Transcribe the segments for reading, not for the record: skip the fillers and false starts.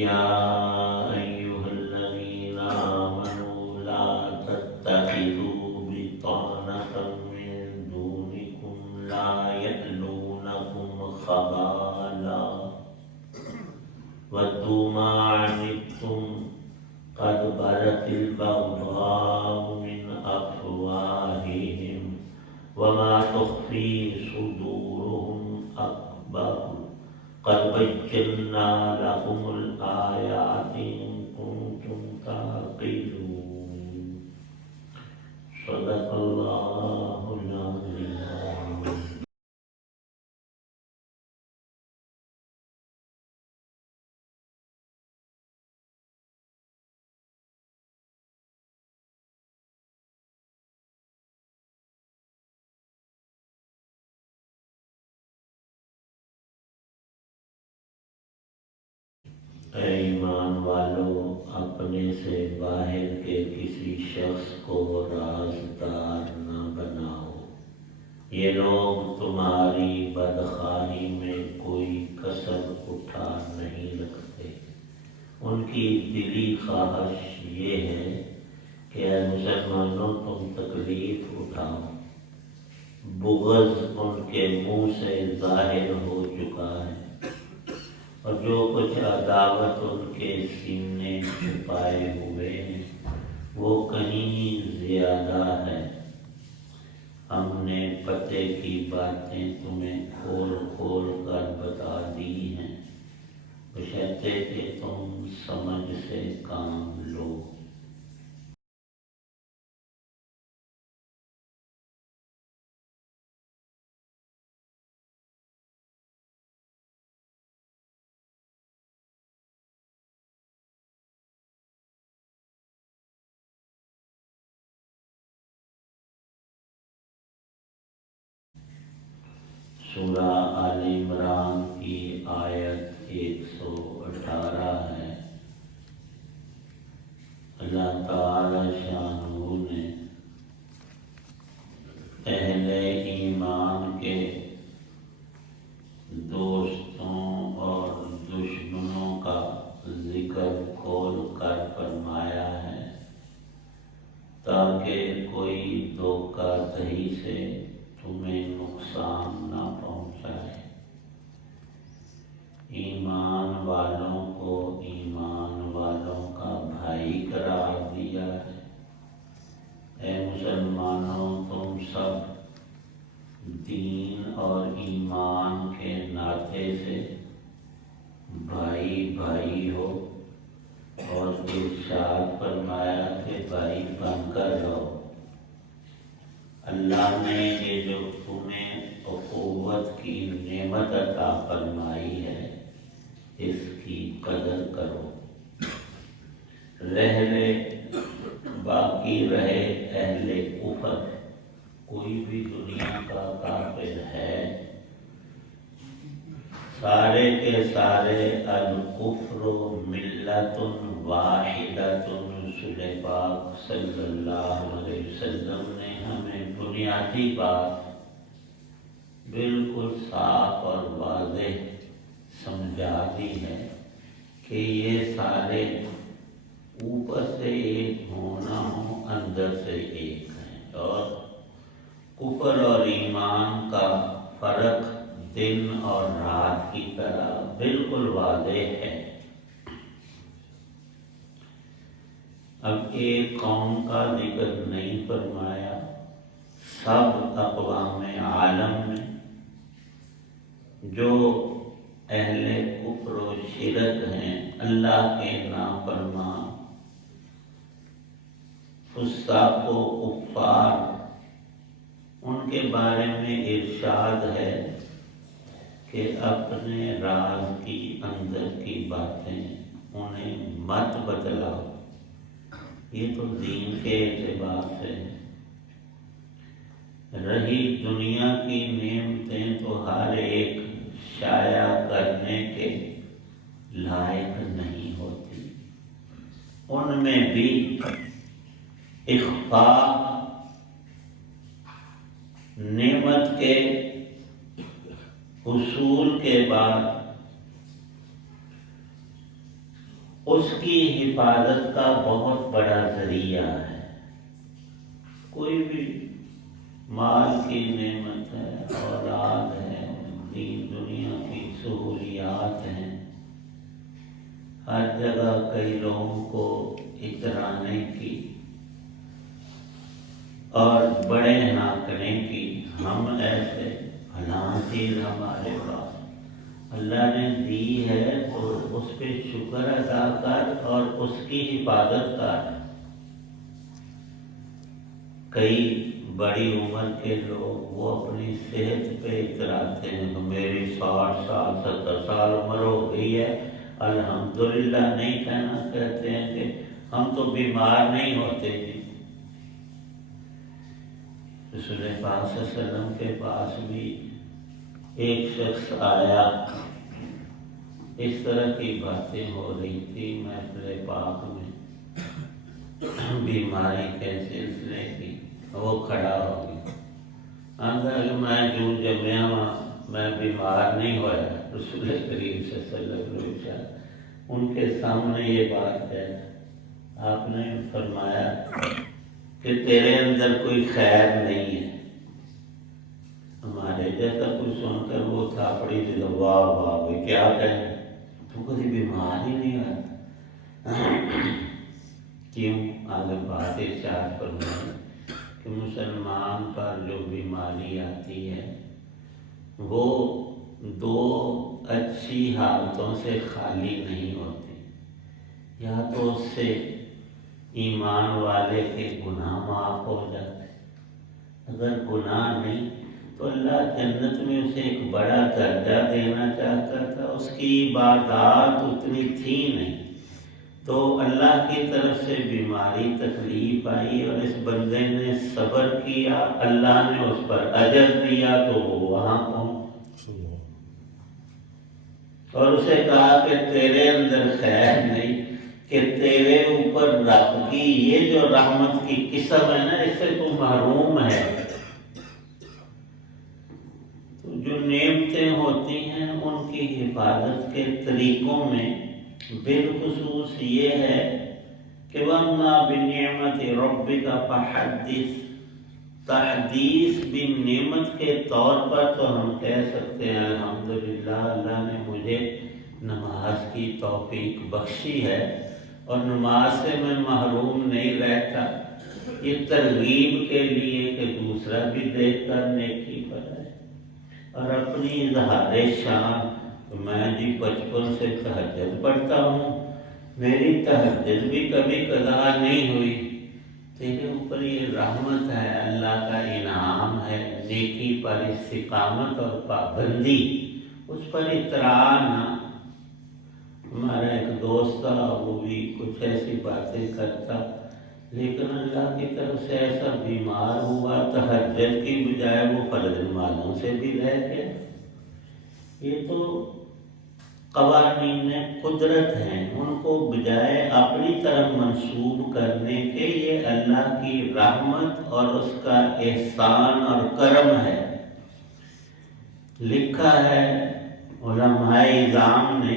يا أيها الذين آمنوا لا تتخذوا بطانة من دونكم لا يألونكم خبالا ودوا ما عنتم قد بدت البغضاء من أفواههم وما تخفي صدورهم أكبر قد بينا لكم الآيات إن كنتم تعقلون صدق الله العظيم. اے ایمان والو، اپنے سے باہر کے کسی شخص کو رازدار نہ بناؤ، یہ لوگ تمہاری بدخواہی میں کوئی کسر اٹھا نہیں رکھتے۔ ان کی دلی خواہش یہ ہے کہ اے مسلمانوں تم تکلیف اٹھاؤ، بغض ان کے منہ سے ظاہر ہو چکا ہے، اور جو کچھ عداوت ان کے سینے چھپائے ہوئے ہیں وہ کہیں زیادہ ہے۔ ہم نے پتے کی باتیں تمہیں کھول کھول کر بتا دی ہیں، بشرطے کہ تم سمجھ سے کام لو۔ سورہ آل عمران کی آیت 118 ہے۔ اللہ تعالی شانہ نے اہل ایمان کے دوستوں اور دشمنوں کا ذکر کھول کر فرمایا ہے تاکہ کوئی دھوکہ دہی سے تمہیں نقصان نہ پہنچائے۔ ایمان والوں کو ایمان والوں کا بھائی قرار دیا ہے۔ اے مسلمانوں، تم سب دین اور ایمان کے ناطے سے بھائی بھائی ہو، اور ارشاد فرمایا کہ بھائی بن کر رہو۔ اللہ نے یہ جو تمہیں اخوت کی نعمت عطا فرمائی ہے اس کی قدر کرو۔ باقی رہے اہل کفر، کوئی بھی دنیا کا کافر ہے، سارے کے سارے الکفر ملت واحدۃ۔ رسول پاک صلی اللہ علیہ وسلم نے ہمیں بنیادی بات بالکل صاف اور واضح سمجھا دی ہے کہ یہ سارے اوپر سے ایک ہونا ہو، اندر سے ایک ہیں، اور کفر اور ایمان کا فرق دن اور رات کی طرح بالکل واضح ہے۔ اب ایک قوم کا ذکر نہیں فرمایا، سب اقوام عالم میں جو اہل کفر و شرک ہیں، اللہ کے نافرمان، فساق و کفار، ان کے بارے میں ارشاد ہے کہ اپنے راز کی اندر کی باتیں انہیں مت بتلاؤ۔ یہ تو دین کے اعتبار سے ہے۔ رہی دنیا کی نعمتیں تو ہر ایک شائع کرنے کے لائق نہیں ہوتی، ان میں بھی اخفاء نعمت کے حصول کے بعد اس کی حفاظت کا بہت بڑا ذریعہ ہے۔ کوئی بھی مال کی نعمت ہے، اولاد ہے، دین دنیا کی سہولیات ہیں، ہر جگہ کئی لوگوں کو اترانے کی اور بڑے ناکنے کی، ہم ایسے فلاں چیز ہمارے پاس اللہ نے دی ہے تو اس پہ شکر ادا کر اور اس کی حفاظت کر۔ کئی بڑی عمر کے لوگ وہ اپنی صحت پہ اتراتے ہیں کہ میری 60 سال 70 سال عمر ہو گئی ہے، الحمدللہ نہیں کہنا، کہتے ہیں کہ ہم تو بیمار نہیں ہوتے جی۔ رسول پاک صلی اللہ علیہ وسلم کے پاس بھی ایک شخص آیا، اس طرح کی باتیں ہو رہی تھی محفل پاک میں بیماری کے سلسلے کی۔ وہ کھڑا ہو گیا، آندا کہ میں جو جمیا میں بیمار نہیں ہوا۔ رسول کریم صلی اللہ علیہ وسلم ان کے سامنے یہ بات ہے، آپ نے فرمایا کہ تیرے اندر کوئی خیر نہیں ہے۔ ہمارے جیسا کوئی سن کر وہ تھاپڑی سے واہ واہ بھائی کیا کہیں، تو کبھی بیمار ہی نہیں آتا۔ کیوں؟ آگے بات ارشاد فرمائی کہ مسلمان پر جو بیماری آتی ہے وہ دو اچھی حالتوں سے خالی نہیں ہوتی، یا تو اس سے ایمان والے کے گناہ معاف ہو جاتے، اگر گناہ نہیں تو اللہ جنت میں اسے ایک بڑا درجہ دینا چاہتا تھا، اس کی عبادات اتنی تھی نہیں، تو اللہ کی طرف سے بیماری تکلیف آئی اور اس بندے نے صبر کیا، اللہ نے اس پر اجر دیا تو وہ وہاں پہنچ، اور اسے کہا کہ تیرے اندر خیر نہیں، کہ تیرے اوپر رب کی یہ جو رحمت کی قسم ہے نا، اس سے تو محروم ہے۔ تو جو نعمتیں ہوتی ہیں ان کی حفاظت کے طریقوں میں بالخصوص یہ ہے کہ وَأَمَّا بِنِعْمَةِ رَبِّكَ فَحَدِّثْ، تحدیث بھی نعمت کے طور پر تو ہم کہہ سکتے ہیں الحمدللہ اللہ نے مجھے نماز کی توفیق بخشی ہے اور نماز سے میں محروم نہیں رہتا، یہ ترغیب کے لیے کہ دوسرا بھی دیکھ کر نیکی کرے، اور اپنی اظہار شان میں جی بچپن سے تہجد پڑھتا ہوں، میری تہجد بھی کبھی قضا نہیں ہوئی، تیرے اوپر یہ رحمت ہے، اللہ کا انعام ہے، نیکی پر استقامت اور پابندی، اس پر اترانا۔ ہمارا ایک دوست تھا، وہ بھی کچھ ایسی باتیں کرتا، لیکن اللہ کی طرف سے ایسا بیمار ہوا تہجد کی بجائے وہ فرض نمازوں سے بھی رہ گیا۔ یہ تو قوانین قدرت ہیں، ان کو بجائے اپنی طرف منسوب کرنے کے یہ اللہ کی رحمت اور اس کا احسان اور کرم ہے۔ لکھا ہے علماء اعظام نے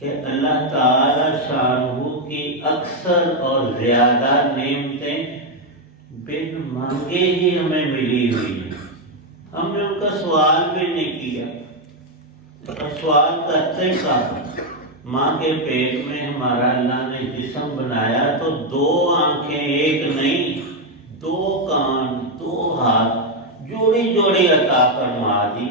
کہ اللہ تعالی شانہ کی اکثر اور زیادہ نعمتیں بن مانگے ہی ہمیں ملی ہوئی ہیں، ہم نے ان کا سوال بھی نہیں کیا، اور سوال کرتے کا ماں کے پیٹ میں ہمارا اللہ نے جسم بنایا تو 2 آنکھیں ایک نہیں، 2 کان، 2 ہاتھ جوڑی جوڑی عطا فرما دی۔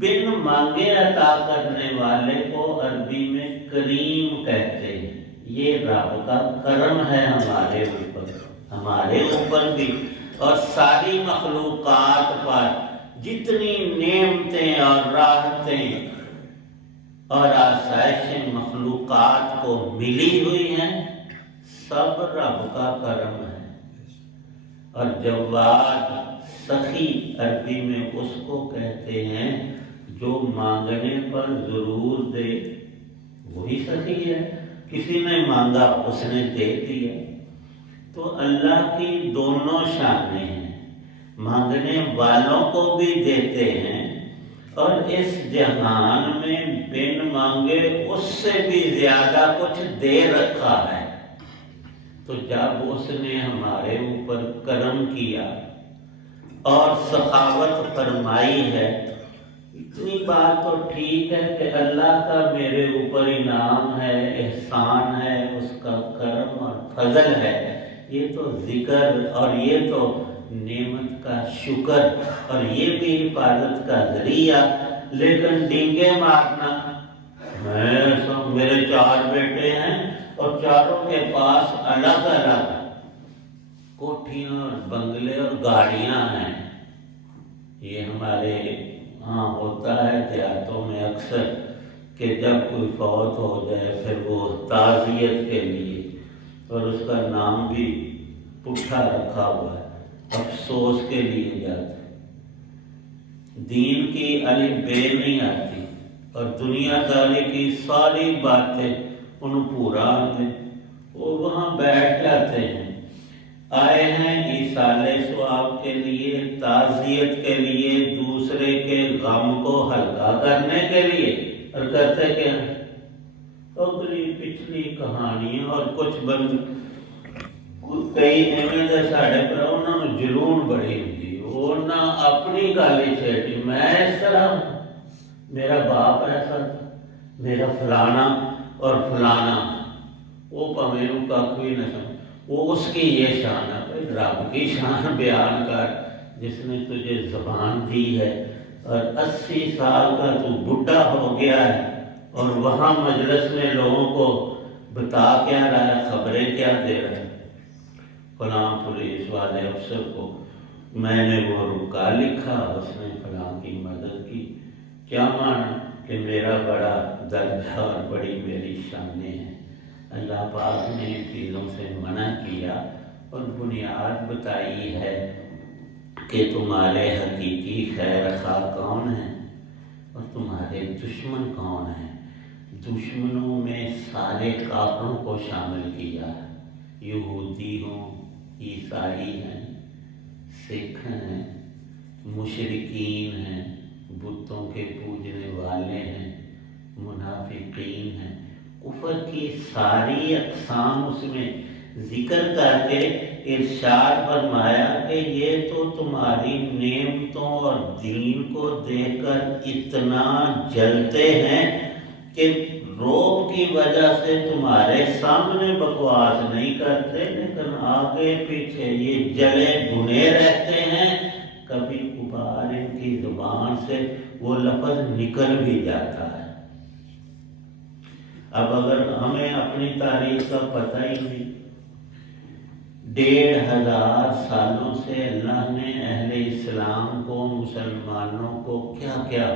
بن مانگے عطا کرنے والے کو عربی میں کریم کہتے ہیں، یہ رب کا کرم ہے ہمارے اوپر بھی اور ساری مخلوقات پر، جتنی نعمتیں اور راحتیں اور آسائشیں مخلوقات کو ملی ہوئی ہیں، سب رب کا کرم ہے۔ اور جواد سخی عربی میں اس کو کہتے ہیں جو مانگنے پر ضرور دے، وہی سخی ہے، کسی نے مانگا اس نے دے دیا۔ تو اللہ کی دونوں شانیں ہیں، مانگنے والوں کو بھی دیتے ہیں اور اس جہان میں بن مانگے اس سے بھی زیادہ کچھ دے رکھا ہے۔ تو جب اس نے ہمارے اوپر کرم کیا اور سخاوت فرمائی ہے، اتنی بات تو ٹھیک ہے کہ اللہ کا میرے اوپر انعام ہے، احسان ہے، اس کا کرم اور فضل ہے، یہ تو ذکر اور یہ تو نعمت کا شکر اور یہ بھی حفاظت کا ذریعہ۔ لیکن ڈینگے مارنا، میرے 4 بیٹے ہیں اور چاروں کے پاس الگ الگ کوٹھیاں اور بنگلے اور گاڑیاں ہیں، یہ ہمارے ہاں ہوتا ہے دیہاتوں میں اکثر کہ جب کوئی فوت ہو جائے پھر وہ تعزیت کے لیے، اور اس کا نام بھی پٹھا رکھا ہوا ہے، افسوس کے لیے جاتے، دین کی الف بے نہیں آتی اور دنیا داری کی ساری باتیں ان پورا آتے، وہ وہاں بیٹھ جاتے ہیں، آئے ہیں ایصال ثواب کے لیے، تعزیت کے لیے، دوسرے کے غم کو ہلکا کرنے کے لیے، اور کرتے کیا ہیں؟ اگلی پچھلی کہانیاں اور کچھ کئی ایویں دے ساڈے پر انہوں نے جلون بڑی ہوتی، انہاں اپنی گل ہی چھیڑی، میں اس طرح ہوں، میرا باپ ایسا تھا، میرا فلانا اور فلانا، وہ پمیروں کا کوئی نہ سمجھ، وہ اس کی یہ شان ہے، بھائی رب کی شان بیان کر جس نے تجھے زبان دی ہے، اور 80 سال کا تو بڈھا ہو گیا ہے اور وہاں مجلس میں لوگوں کو بتا کیا رہا ہے، خبریں کیا دے رہا ہے، فلاں پولیس والے افسر کو میں نے وہ رکا لکھا، اس نے فلاں کی مدد کی، کیا مانا کہ میرا بڑا درجہ اور بڑی میری شانیں ہیں۔ اللہ پاک نے ان چیزوں سے منع کیا اور بنیاد بتائی ہے کہ تمہارے حقیقی خیر خواہ کون ہیں اور تمہارے دشمن کون ہیں۔ دشمنوں میں سارے کافروں کو شامل کیا ہے، یہودی ہوں، عیسائی ہیں، سکھ ہیں، مشرکین ہیں، بتوں کے پوجنے والے ہیں، منافقین ہیں، کفر کی ساری اقسام اس میں ذکر کر کے ارشاد فرمایا کہ یہ تو تمہاری نعمتوں اور دین کو دیکھ کر اتنا جلتے ہیں کہ روب کی وجہ سے تمہارے سامنے بکواس نہیں کرتے، لیکن آگے پیچھے یہ جلے بھنے رہتے ہیں، کبھی کبھار ان کی زبان سے وہ لفظ نکل بھی جاتا ہے۔ اب اگر ہمیں اپنی تاریخ کا پتہ ہی نہیں، 1500 سالوں سے اللہ نے اہل اسلام کو، مسلمانوں کو کیا کیا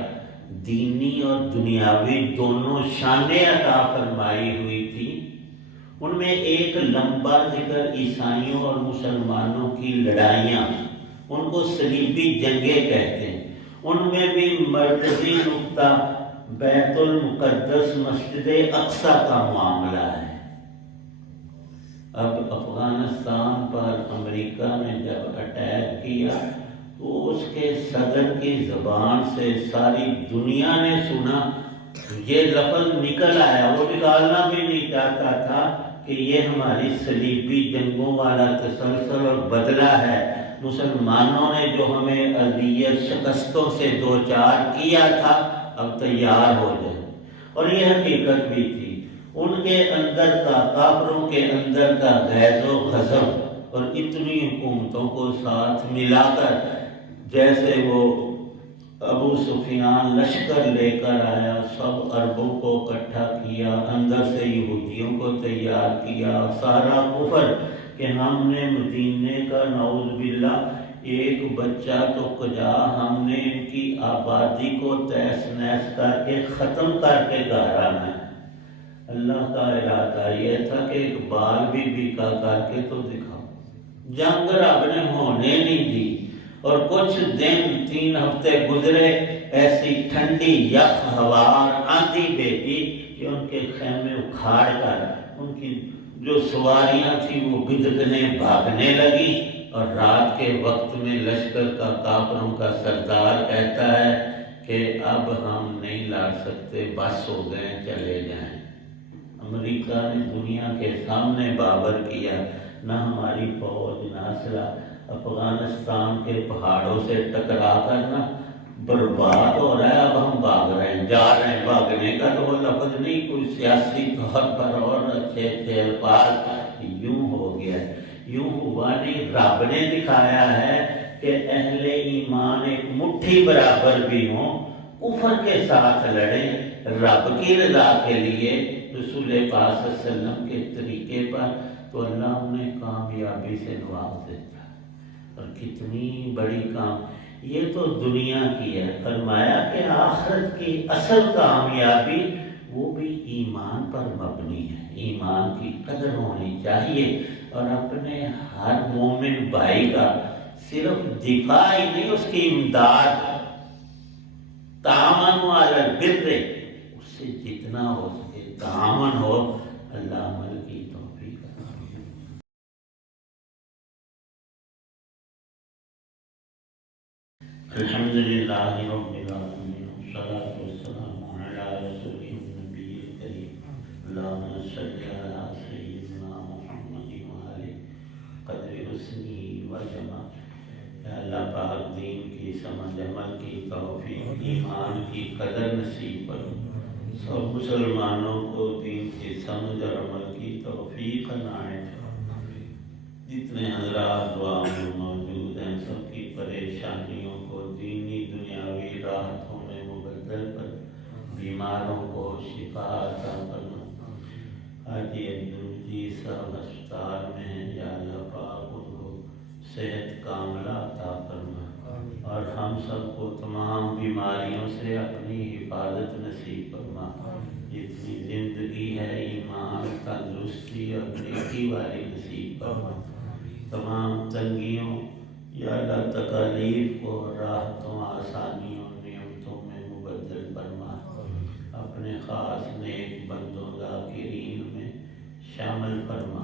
دینی اور دنیاوی دونوں شانیں عطا فرمائی ہوئی تھی، ان میں ایک لمبا ذکر عیسائیوں اور مسلمانوں کی لڑائیاں، ان کو صلیبی جنگیں کہتے ہیں، ان میں بھی مرکزی نقطہ بیت المقدس مسجد اقصیٰ کا معاملہ ہے۔ اب افغانستان پر امریکہ نے جب اٹیک کیا تو اس کے صدر کی زبان سے ساری دنیا نے سنا، یہ لفظ نکل آیا، وہ نکالنا بھی نہیں چاہتا تھا کہ یہ ہماری صلیبی جنگوں والا تسلسل اور بدلہ ہے، مسلمانوں نے جو ہمیں اذیت شکستوں سے دوچار کیا تھا، اب تیار ہو جائے۔ اور یہ حقیقت بھی تھی، ان کے اندر کا، کافروں کے اندر کا غیظ و غضب اور اتنی حکومتوں کو ساتھ ملا کر، جیسے وہ ابو سفیان لشکر لے کر آیا، سب عربوں کو اکٹھا کیا، اندر سے یہودیوں کو تیار کیا، سارا کفر کہ ہم نے مدینے کا نعوذ باللہ ایک بچہ تو کجا، ہم نے ان کی آبادی کو تہس نہس کر کے ختم کر کے گھر آنا ہے۔ اللہ کا ارادہ یہ تھا کہ ایک بال بھی بیکا کر کے تو دکھاؤ، جنگ رب نے ہونے نہیں دی، اور کچھ دن 3 ہفتے گزرے، ایسی ٹھنڈی یخ ہوار آندھی بیٹی کہ ان کے خیمے اکھاڑ کر ان کی جو سواریاں تھیں وہ بدکنے بھاگنے لگی، اور رات کے وقت میں لشکر کا، کافروں کا سردار کہتا ہے کہ اب ہم نہیں لڑ سکتے، بس ہو گئے، چلے جائیں۔ امریکہ نے دنیا کے سامنے بابر کیا، نہ ہماری فوج نہ اسلحہ، افغانستان کے پہاڑوں سے ٹکرا کر نہ برباد ہو رہا ہے۔ اب ہم بھاگ رہے ہیں، جا رہے ہیں۔ بھاگنے کا تو وہ لفظ نہیں، کوئی سیاسی طور پر اور اچھے اچھے الفاظ، یوں ہو گیا ہے۔ یوں ہوا نہیں، رب نے دکھایا ہے کہ اہل ایمان ایک مٹھی برابر بھی ہوں، کفر کے ساتھ لڑیں رب کی رضا کے لیے، رسول پاک صلی اللہ علیہ وسلم کے طریقے پر، تو اللہ انہیں کامیابی سے نواز دیتا ہے۔ اور کتنی بڑی کام، یہ تو دنیا کی ہے، فرمایا کہ آخرت کی اصل کامیابی وہ بھی ایمان پر مبنی ہے۔ ایمان کی قدر ہونی چاہیے، اور اپنے ہر مومن بھائی کا صرف دفاع ہی نہیں، اس کی امداد، تعاون علی البر، اس سے جتنا ہو سکے تعاون ہو۔ اللہ عمل کی توفیق عطا فرمائے۔ الحمدللہ رب العالمین، والصلاة والسلام علی رسولہ النبی الکریم، اللہم صلی علی سیدنا محمد وآلہ قدر حسنہ و جمالہ۔ یا اللہ پاک دین کی سمجھ، عمل کی توفیق، ایمان کی قدر نصیب فرما۔ سب مسلمانوں کو دین کی سمجھ اور عمل کی توفیق عنایت فرما۔ جتنے حضرات دعا میں موجود ہیں، سب کی پریشانیوں کو دینی دنیاوی راحتوں میں مبدل کر، بیماروں کو شفا عطا فرما۔ حاجی عبدالجی صاحب ہسپتال میں ہیں، یا اللہ پاک ان کو صحت کاملہ عطا فرما، اور ہم سب کو تمام بیماریوں سے اپنی حفاظت نصیب فرما۔ جتنی زندگی ہے ایمان، تندرستی اور نیکی والی نصیب فرما۔ تمام تنگیوں یا اللہ تکالیف کو راحتوں، آسانیوں، نعمتوں میں مبدل فرما۔ اپنے خاص نیک بندوں ذاکرین میں شامل فرما۔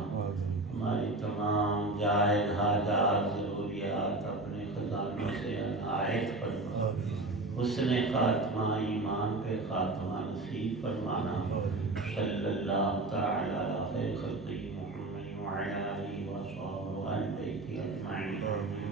ہماری تمام جائز حاجات، ضروریات اپنے خزانوں سے عنایت فرما۔ حسن خاتمہ، ایمان پہ خاتمہ نصیب فرمانا۔ صلی اللہ تعالی علی خیر خلقہ محمد وعلی آلہ وصحبہ وآل بیتہ اجمعین۔